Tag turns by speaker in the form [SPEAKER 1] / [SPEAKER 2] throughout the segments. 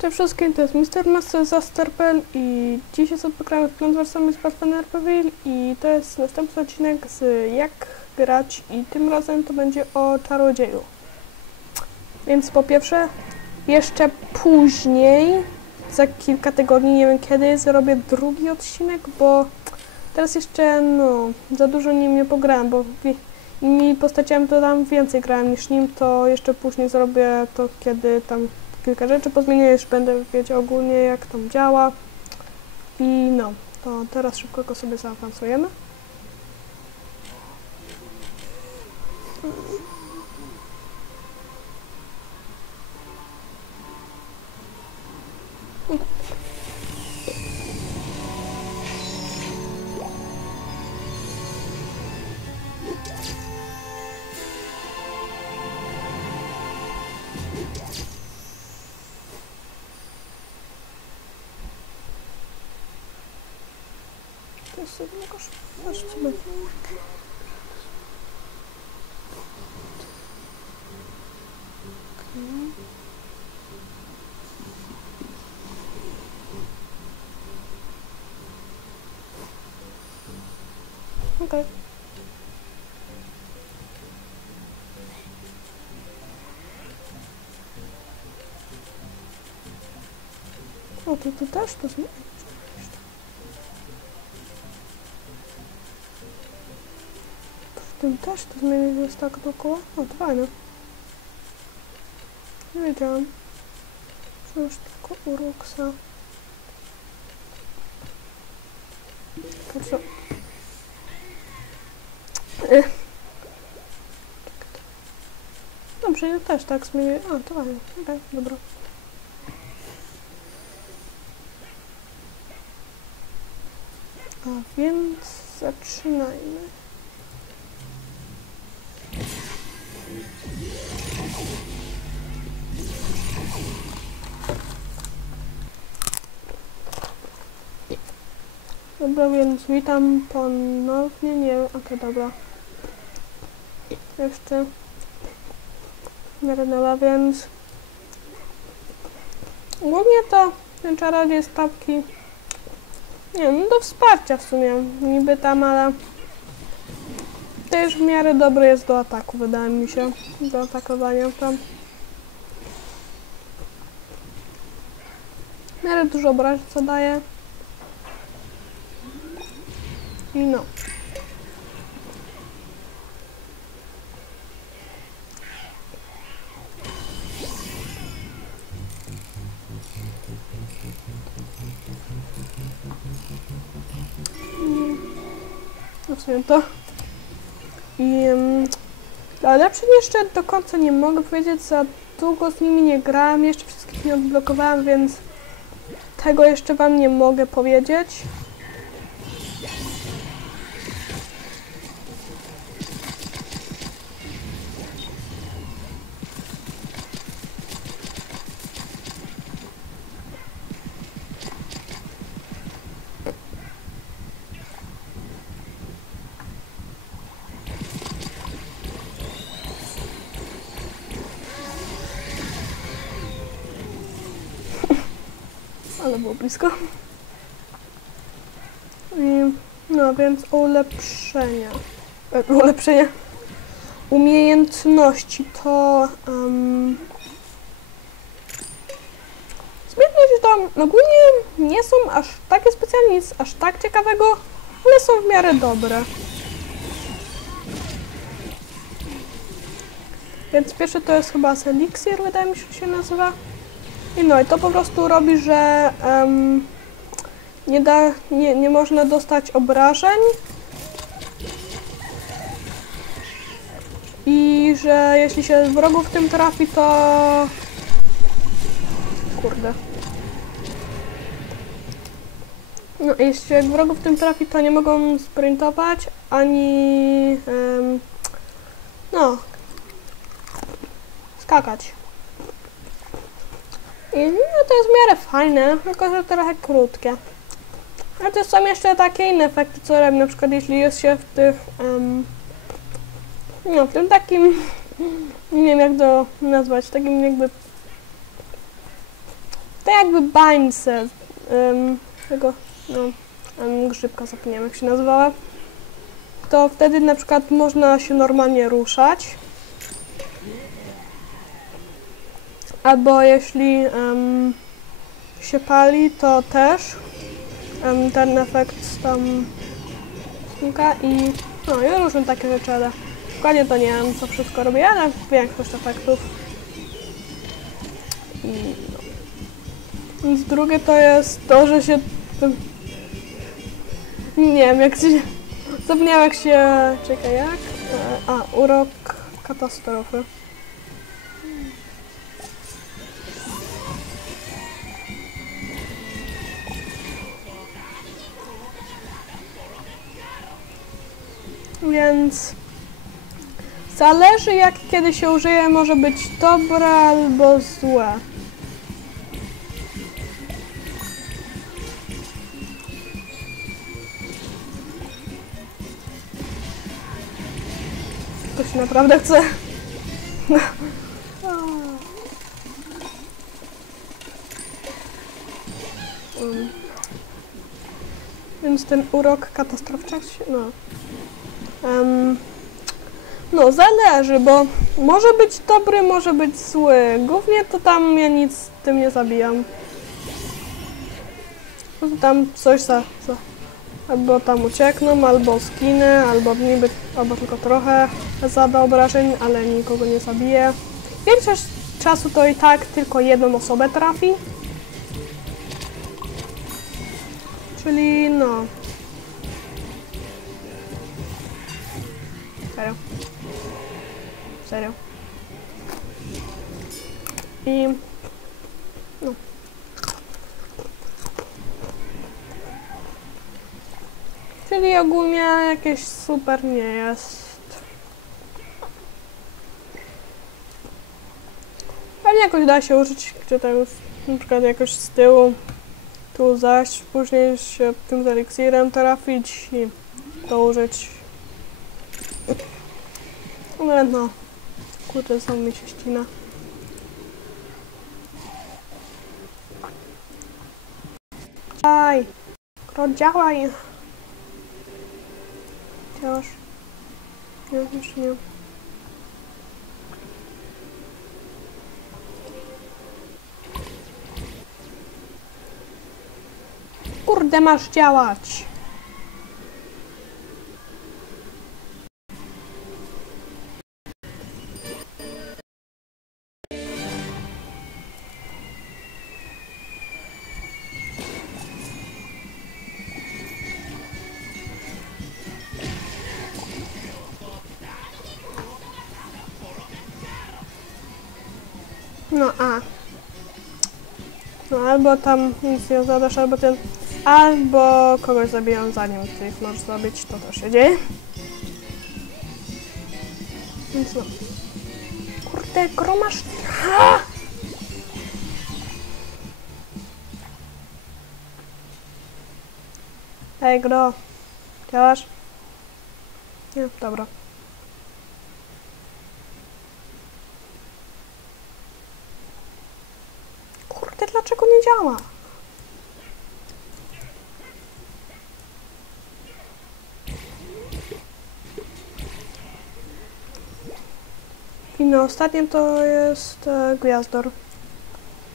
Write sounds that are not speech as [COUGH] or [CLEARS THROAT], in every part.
[SPEAKER 1] Cześć wszystkim, to jest Mr. Master Zasterpel i dzisiaj sobie pogramy w Plants vs. Pathfinderville i to jest następny odcinek z jak grać i tym razem to będzie o czarodzieju. Więc po pierwsze, jeszcze później, za kilka tygodni, nie wiem kiedy, zrobię drugi odcinek, bo teraz jeszcze, no, za dużo nim nie pograłem, bo innymi postaciami to tam więcej grałem niż nim, to jeszcze później zrobię to, kiedy tam kilka rzeczy pozmienię, już będę wiedział ogólnie jak tam działa. I no, to teraz szybko go sobie zaawansujemy. To jest sobie jakoś, aż sobie. Okej. Okay. O, to tu też tym też to zmienić jest tak dookoła? O, to fajne. Nie wiedziałam. Przecież tylko uroksa. Po co? Ech. Dobrze, ja też tak zmienię. A, to fajnie. Okej, dobra. A więc zaczynajmy. Dobra, więc witam ponownie, nie wiem, okej, dobra. Jeszcze. Marynowa, więc głównie to ten czarodziej z tapki, nie wiem, do wsparcia w sumie, niby tam, ale też w miarę dobry jest do ataku, wydaje mi się, do atakowania tam. W miarę dużo obrażeń co daje. I no. No w sumie to. I ale lepszy jeszcze do końca nie mogę powiedzieć, za długo z nimi nie grałem, jeszcze wszystkich nie odblokowałem, więc tego jeszcze wam nie mogę powiedzieć. Było blisko. I, no więc ulepszenia. E, ulepszenia. Umiejętności to. Um, Zbytność tam ogólnie nie są aż takie specjalnie nic aż tak ciekawego, ale są w miarę dobre. Więc pierwsze to jest chyba Elixir, wydaje mi się, że się nazywa. I no i to po prostu robi, że em, nie, da, nie, nie można dostać obrażeń i że jeśli się wrogów tym trafi, to... Kurde. No jeśli się wrogów tym trafi, to nie mogą sprintować, ani... em, no... skakać. I no, to jest w miarę fajne, tylko że trochę krótkie. A to są jeszcze takie inne efekty, co robię, na przykład jeśli jest się w tych, um, no w tym takim, nie wiem jak to nazwać, takim jakby to jakby bańce um, tego, no, um, grzybka, zapomniałem jak się nazywała, to wtedy na przykład można się normalnie ruszać. Albo jeśli em, się pali, to też em, ten efekt tam znika i no i różne takie rzeczy, ale dokładnie to nie wiem co wszystko robię, ale większość efektów. I no. Więc drugie to jest to, że się nie wiem jak się zapomniałem jak się czekaj jak? E, A, urok katastrofy. Więc zależy jak kiedy się użyje, może być dobre albo złe. To się naprawdę chce. [LAUGHS] Więc ten urok katastroficzny, no. No, zależy, bo może być dobry, może być zły. Głównie to tam ja nic z tym nie zabijam. Tam coś za, za albo tam uciekną, albo skinę, albo niby, albo tylko trochę zada obrażeń, ale nikogo nie zabije. Większość czasu to i tak tylko jedną osobę trafi. Czyli no, Serio. Serio. I... No. Czyli ogólnie jakieś super nie jest. Pewnie jakoś da się użyć, gdzie tam na przykład jakoś z tyłu tu zaś, później się tym z eliksirem trafić i to użyć no, no. Kurde, są mi się ścina. Działaj! Kro, działaj! Działasz? Nie, już nie. Kurde, masz działać! No a. No albo tam nic nie zadasz, albo ten. Albo kogoś zabiją zanim ty ich możesz zabić, to też się dzieje. Więc no. Kurde, gromasz. Ha! Ej, gro. Działasz? Nie, dobra. Kurde, dlaczego nie działa? I no, ostatnie to jest e, Gwiazdor.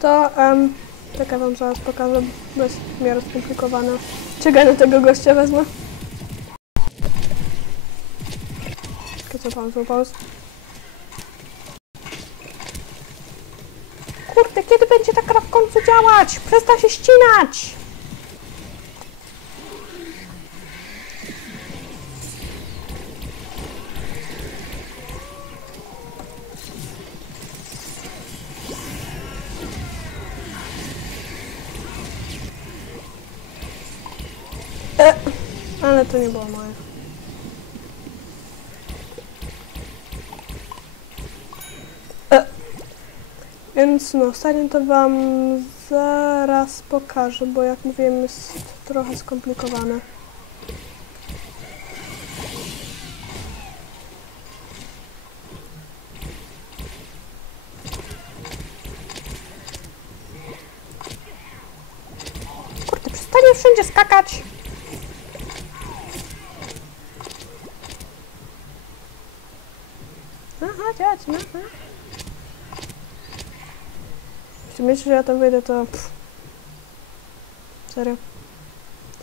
[SPEAKER 1] To, um, czekaj wam zaraz pokażę, bez miarę skomplikowane. Czekaj, na tego gościa wezmę. Czekaj, co pan złapał? Kurde, kiedy będzie ta gra w końcu działać? Przestań się ścinać! E, ale to nie było moje. Więc no, ostatnio to wam zaraz pokażę, bo jak mówiłem jest trochę skomplikowane. nie wszędzie skakać. Aha, dziać, no. No. Jeśli myślisz, że ja tam wyjdę, to... Pff. Serio.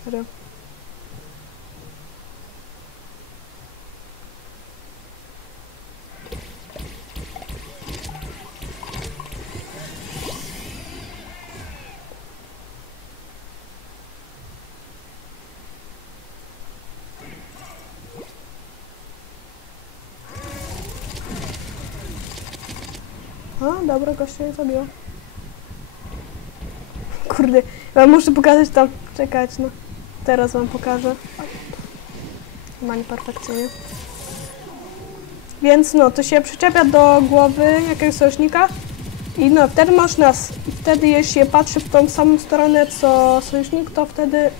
[SPEAKER 1] Serio. A, dobra, gościa nie zabiła. Kurde, ja muszę pokazać tam. Czekać, no. Teraz wam pokażę. Nie perfekcyjnie. Więc no, to się przyczepia do głowy jakiegoś sojusznika i no, wtedy można, s- i wtedy jeśli patrzy w tą samą stronę co sojusznik, to wtedy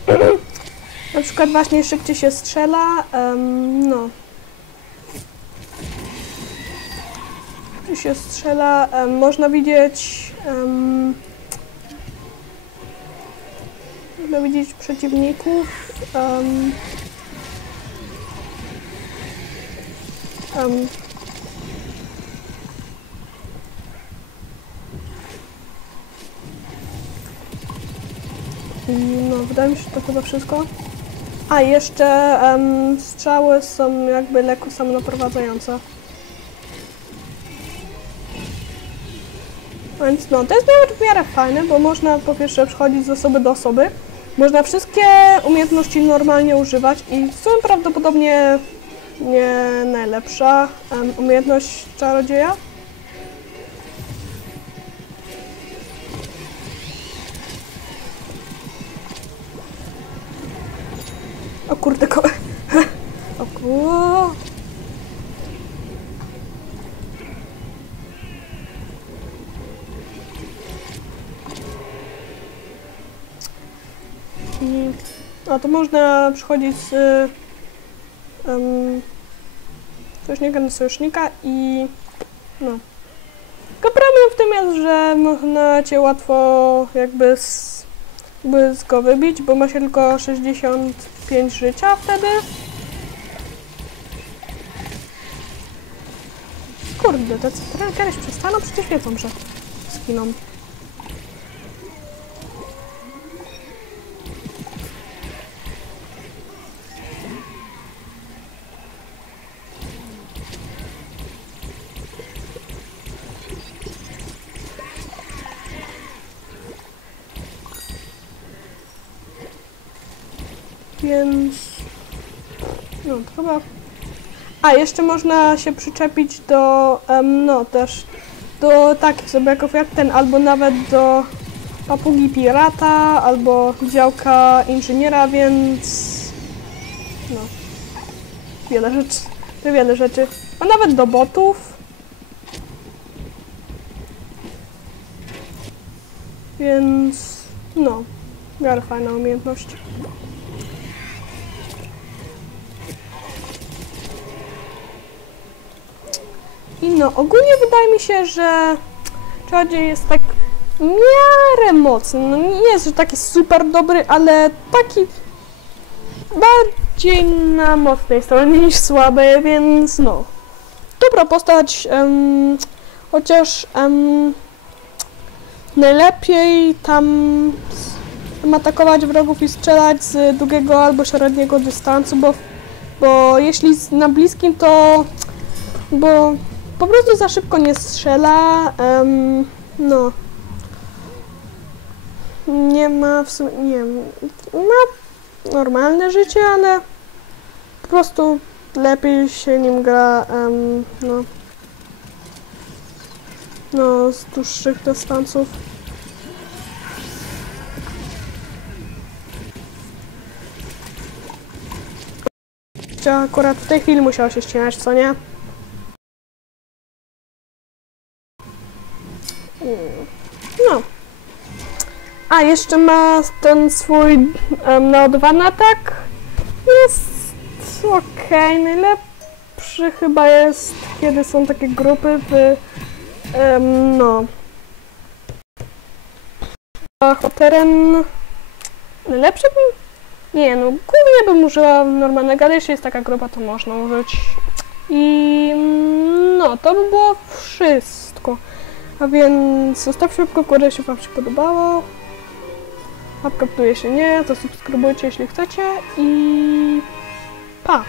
[SPEAKER 1] [CLEARS THROAT] na przykład właśnie szybciej się strzela, em, no. Szybciej się strzela, em, można widzieć em, można widzieć przeciwników. em, I no, wydaje mi się, że to chyba wszystko. A, jeszcze em, strzały są jakby lekko samonaprowadzające. Więc no, to jest nawet w miarę fajne, bo można po pierwsze przechodzić z osoby do osoby. Można wszystkie umiejętności normalnie używać i sumie prawdopodobnie nie najlepsza em, umiejętność czarodzieja. O kurde, ko... [LAUGHS] O kur... I... A to można przychodzić z... Um, sojusznika do sojusznika i... No. Tylko problem w tym jest, że można cię łatwo jakby z, jakby z go wybić, bo ma się tylko 65 życia wtedy. Kurde, te kiedyś przestaną, przecież wiedzą, że skiną. Więc... No, to chyba... A, jeszcze można się przyczepić do, em, no też, do takich zombiaków jak ten, albo nawet do papugi pirata, albo działka inżyniera, więc... No. Wiele rzeczy. Wiele rzeczy. A nawet do botów. Więc... No. Miarę fajna umiejętność. I no, ogólnie wydaje mi się, że czarodziej jest tak w miarę mocny. No nie jest, że taki super dobry, ale taki bardziej na mocnej stronie niż słaby, więc no. Dobra postać, em, chociaż em, najlepiej tam atakować wrogów i strzelać z długiego albo średniego dystansu, bo, bo jeśli na bliskim to bo po prostu za szybko nie strzela. em, no. Nie ma w sumie, nie wiem, ma normalne życie, ale po prostu lepiej się nim gra, em, no. No, z dłuższych dystansów. Akurat w tej chwili musiał się ścinać, co nie? No. A, jeszcze ma ten swój um, naładowany atak. Jest okej. Najlepszy chyba jest, kiedy są takie grupy w... em, no. A teren najlepsze bym... Nie no, głównie bym użyła normalnego, ale jeśli jest taka gruba, to można użyć. I no, to by było wszystko. A więc zostawcie łapkę w górę, jeśli wam się podobało. Dół, jeśli nie, zasubskrybujcie, jeśli chcecie i pa!